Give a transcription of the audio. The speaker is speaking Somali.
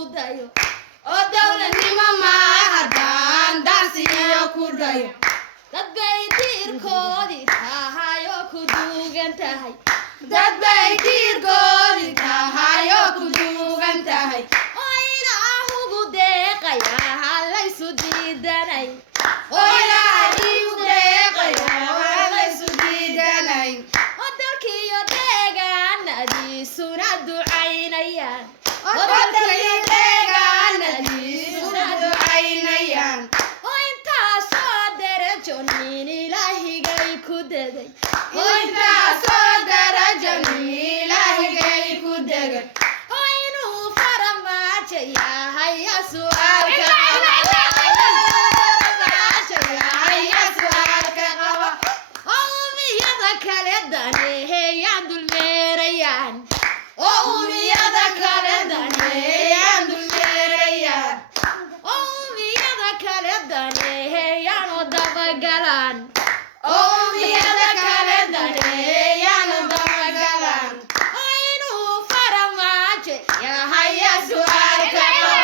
kudayo oo dawladnimo ma haddaan daansiyo kudayo dad bay diirkoodii tahay oo ku duugan tahay dad bay diirkoodii tahay oo ku duugan tahay oo ilaahugu deeqaya halaysu diidanay oo ilaahugu deeqaya halaysu diidanay oo dalkiyo deegaanadiisuna ducaynayaan oo dalkiyo deegaanadiisuna ducaynayaan oo intaasoo darajo nin ilaahigay ku daday oo intaasoo darajo nin ilaahigay ku degay oo inuu farmaajo yahay su'aalka kale daneeyaan dulmeerayaan oo umiyada kale daneeyaan dulmeerayaan oo umiyada kale daneeyaan oo dabagalaan oo